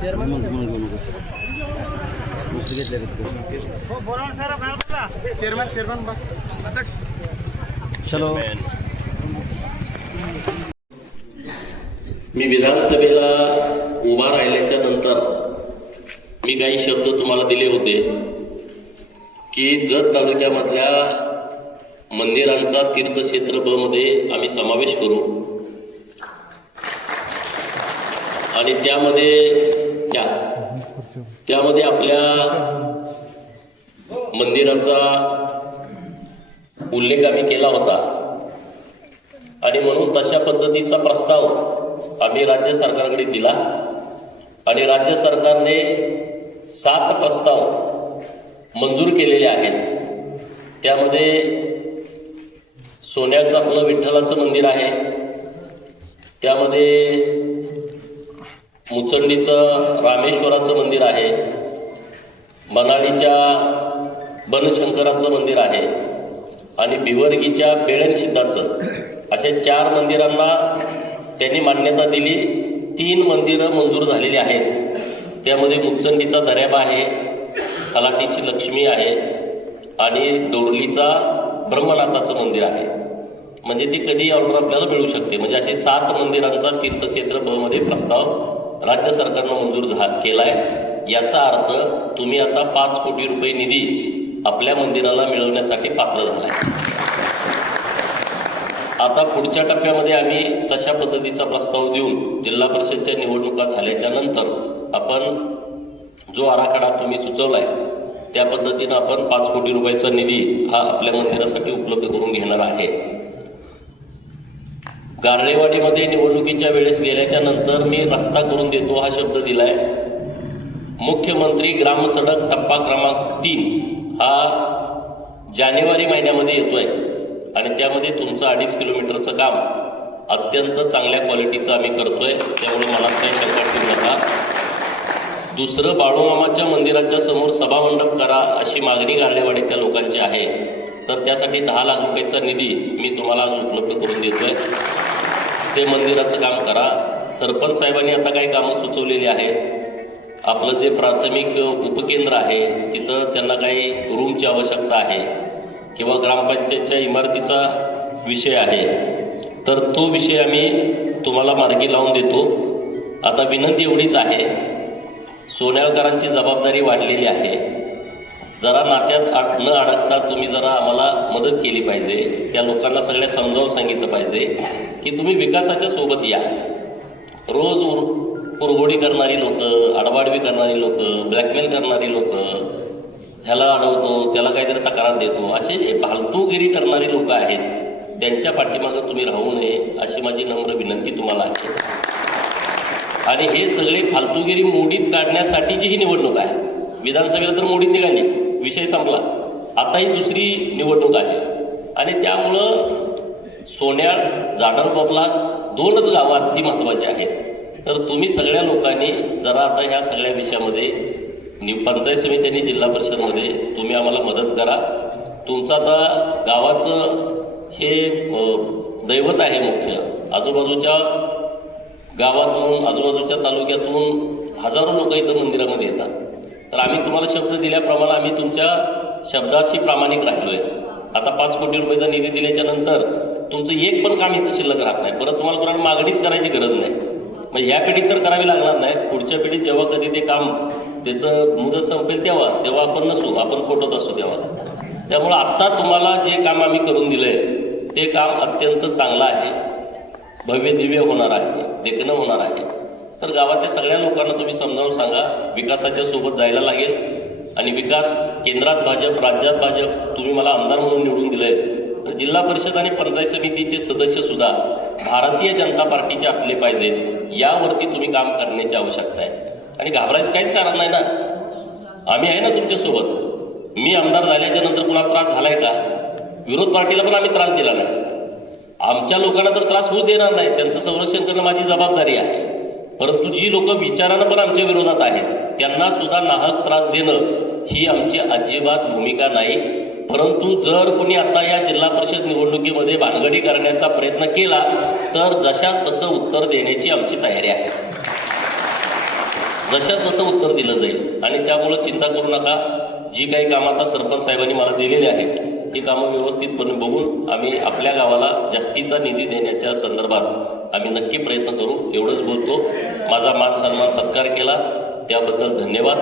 Chairman chairman अध्यक्ष. चलो. मी विधानसभेला उभा राहिल्याच्या नंतर मी काही शब्द तुम्हाला दिले होते की जत तालुक्यामधल्या मंदिरांचा तीर्थक्षेत्र ब मध्ये आम्ही समावेश करू. आणि त्यामध्ये त्या त्यामध्ये आपल्या मंदिराचा उल्लेख आम्ही केला होता. आणि म्हणून तशा पद्धतीचा प्रस्ताव आम्ही राज्य सरकारकडे दिला. आणि राज्य सरकारने सात प्रस्ताव मंजूर केलेले आहेत. त्यामध्ये सोन्याचं आपलं विठ्ठलाचं मंदिर आहे. त्यामध्ये मुचंडीचं रामेश्वराचं मंदिर आहे. मनालीच्या बनशंकराचं मंदिर आहे. आणि भिवर्गीच्या बेळणसिद्धाचं अशा चार मंदिरांना त्यांनी मान्यता दिली. तीन मंदिरं मंजूर झालेली आहेत. त्यामध्ये मुचंडीचा दर्याबा आहे खलाटीची लक्ष्मी आहे आणि डोरलीचा ब्रह्मनाथाचं मंदिर आहे. म्हणजे ती कधी ऑर्डर आपल्याला मिळू शकते. म्हणजे असे सात मंदिरांचा तीर्थक्षेत्र ब मध्ये प्रस्ताव राज्य सरकारनं मंजूर झा केलाय. याचा अर्थ तुम्ही आता पाच कोटी रुपये निधी आपल्या मंदिराला मिळवण्यासाठी पात्र झालाय. आता पुढच्या टप्प्यामध्ये आम्ही तशा पद्धतीचा प्रस्ताव देऊन जिल्हा परिषदच्या निवडणुका झाल्याच्यानंतर आपण जो आराखडा तुम्ही सुचवलाय त्या पद्धतीनं आपण पाच कोटी रुपयाचा निधी हा आपल्या मंदिरासाठी उपलब्ध करून घेणार आहे. गारळेवाडीमध्ये निवडणुकीच्या वेळेस गेल्याच्यानंतर मी रस्ता करून देतो हा शब्द दिलाय. मुख्यमंत्री ग्रामसडक टप्पा क्रमांक तीन हा जानेवारी महिन्यामध्ये येतोय आणि त्यामध्ये तुमचं अडीच किलोमीटरचं काम अत्यंत चांगल्या क्वालिटीचं आम्ही करतोय. त्यामुळे मला काही शंका ठेवू नका. दुसरं बाळूमामाच्या मंदिराच्या समोर सभामंडप करा अशी मागणी गारडेवाडीतल्या लोकांची आहे. तर त्यासाठी दहा लाख रुपयाचा निधी मी तुम्हाला आज उपलब्ध करून देतोय. ते मंदिराचं काम करा. सरपंच साहेबांनी आता काही कामं सुचवलेली आहेत. आपलं जे प्राथमिक उपकेंद्र आहे तिथं त्यांना काही रूमची आवश्यकता आहे किंवा ग्रामपंचायतच्या इमारतीचा विषय आहे. तर तो विषय आम्ही तुम्हाला मार्गी लावून देतो. आता विनंती एवढीच आहे. सोन्याळकरांची जबाबदारी वाढलेली आहे. जरा नात्यात आड- न अडकता तुम्ही जरा आम्हाला मदत केली पाहिजे. त्या लोकांना सगळ्या समजावून सांगितलं पाहिजे की तुम्ही विकासाच्या सोबत या. रोज उर कुरघोडी करणारी लोक आडवाडवी करणारी लोक ब्लॅकमेल करणारी लोक ह्याला अडवतो त्याला काहीतरी तक्रार देतो. असे फालतूगिरी करणारी लोक आहेत. त्यांच्या पाठीमागं तुम्ही राहू नये अशी माझी नम्र विनंती तुम्हाला आहे. आणि हे सगळे फालतूगिरी मोडीत काढण्यासाठीची ही निवडणूक आहे. विधानसभेला तर मोडीत निघाली. विषय संपला. आता ही दुसरी निवडणूक आहे. आणि त्यामुळं सोन्याळ जाडर बबला दोनच गावं अति महत्त्वाची आहेत. तर तुम्ही सगळ्या लोकांनी जरा आता ह्या सगळ्या विषयामध्ये नि पंचायत समित्यांनी जिल्हा परिषदमध्ये तुम्ही आम्हाला मदत करा. तुमचं आता गावाचं हे दैवत आहे मुख्य. आजूबाजूच्या गावातून आजूबाजूच्या तालुक्यातून हजारो लोक इथं मंदिरामध्ये येतात. तर आम्ही तुम्हाला शब्द दिल्याप्रमाणे आम्ही तुमच्या शब्दाशी प्रामाणिक राहिलोय. आता पाच कोटी रुपयाचा निधी दिल्याच्या नंतर तुमचं एक पण काम इथं शिल्लक राहत नाही. परत तुम्हाला कोणाला मागणीच करायची गरज नाही. मग ह्या पिढीत तर करावी लागणार नाही. पुढच्या पिढीत जेव्हा कधी ते काम त्याचं मुदत संपेल तेव्हा तेव्हा आपण नसू आपण फोटोत असू तेव्हा. त्यामुळं आत्ता तुम्हाला जे काम आम्ही करून दिलंय ते काम अत्यंत चांगलं आहे. भव्य दिव्य होणार आहे. देखणं होणार आहे. तर गावातल्या सगळ्या लोकांना तुम्ही समजावून सांगा विकासाच्या सोबत जायला लागेल. आणि विकास केंद्रात भाजप राज्यात भाजप तुम्ही मला आमदार म्हणून निवडून दिलंय. तर जिल्हा परिषद आणि पंचायत समितीचे सदस्य सुद्धा भारतीय जनता पार्टीचे असले पाहिजेत. यावरती तुम्ही काम करण्याची आवश्यकता आहे. आणि घाबरायचं काहीच कारण नाही ना? आम्ही आहे ना तुमच्यासोबत मी आमदार झाल्याच्यानंतर कुणाला त्रास झालाय का? विरोध पार्टीला पण आम्ही त्रास दिला नाही. आमच्या लोकांना तर त्रास होऊ देणार नाही. त्यांचं संरक्षण करणं माझी जबाबदारी आहे. परंतु जी लोक विचारानं पण आमच्या विरोधात आहेत त्यांना सुद्धा नाहक त्रास देणं ही आमची अजिबात भूमिका नाही. परंतु जर कोणी आता या जिल्हा परिषद निवडणुकीमध्ये भानगडी करण्याचा प्रयत्न केला तर जशास तसं उत्तर देण्याची आमची तयारी आहे. जशास तसं उत्तर दिलं जाईल. आणि त्यामुळं चिंता करू नका. जी काही कामं आता सरपंच साहेबांनी मला दिलेली आहेत ती कामं व्यवस्थितपणे बघून आम्ही आपल्या गावाला जास्तीचा निधी देण्याच्या संदर्भात आम्ही नक्की प्रयत्न करू एवढंच बोलतो. माझा मान सन्मान सत्कार केला. त्याबद्दल धन्यवाद.